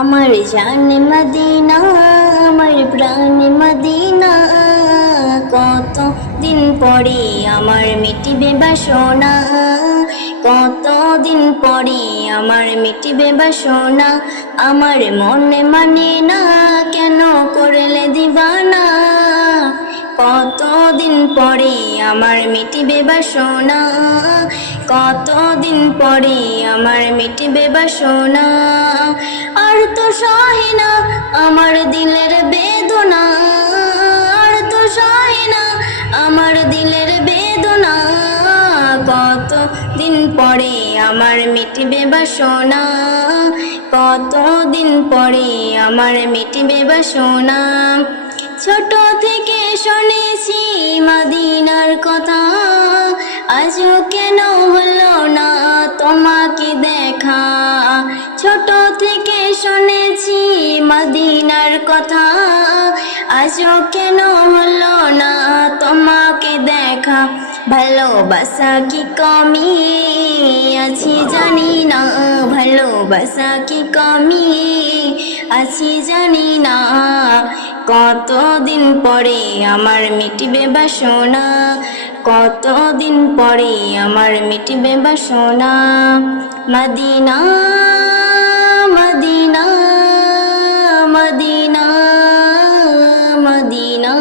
আমার জান মদিনা, আমার প্রাণ মদিনা, কত দিন পরে আমার মিটিবে বাসনা, কত দিন পরে আমার মিটিবে বাসনা। আমার মনে মানে না, কেন করলে দিবানা, কত দিন পরে আমার মিটিবে বাসনা, কত দিন পরে আমার মিটিবে বাসনা। আর তো সহে না আমার দিলের বেদনা, আর তো সহে না আমার দিলের বেদনা, কত দিন পরে আমার মিটিবে বাসনা, কত দিন পরে আমার মিটিবে বাসনা। ছোট থেকে শুনেছি মদিনার কথা, আজও কেন হলো না তোমাকে দেখা। ছোট থেকে শুনেছি মদিনার কথা, আজও কেন হলো না তোমাকে দেখা। ভালোবাসা কি কমি আছি জানি না, ভালোবাসা কি কমি আছি জানি না, কত দিন পরে আমার মিটিবে বাসনা, কত দিন পরে আমার মিটিবে বাসনা। মদিনা মদিনা মদিনা মদিনা,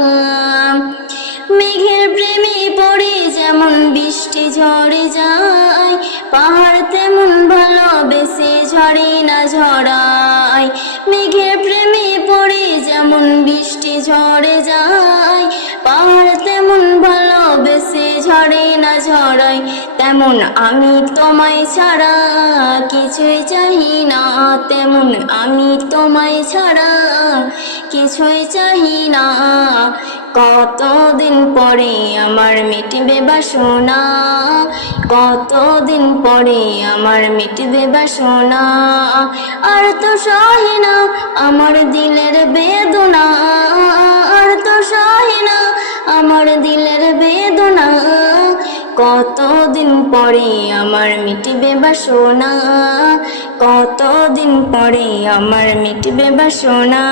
মেঘের প্রেমে পড়ে যেমন বৃষ্টি ঝরে যায়, পাহাড় তেমন ভালোবেসে ঝরে না ঝরায়। মেঘের প্রেমে পড়ে যেমন বৃষ্টি ঝরে যায়, পাহাড় তেমন ভালোবেসে ঝরে না ঝরায়। তেমন আমি তোমায় ছাড়া কিছুই চাহি না, তেমন আমি তোমায় ছাড়া কিছুই চাহি না, কত দিন পরে আমার মিটিবে বাসনা, কত দিন পরে আমার মিটিবে বাসনা। আর তো সহে না আমার দিলের বেদনা, আর তো সহে না আমার দিলের বেদনা, কত দিন পরে আমার মিটিবে বাসনা, কত দিন পরে আমার মিটিবে বাসনা।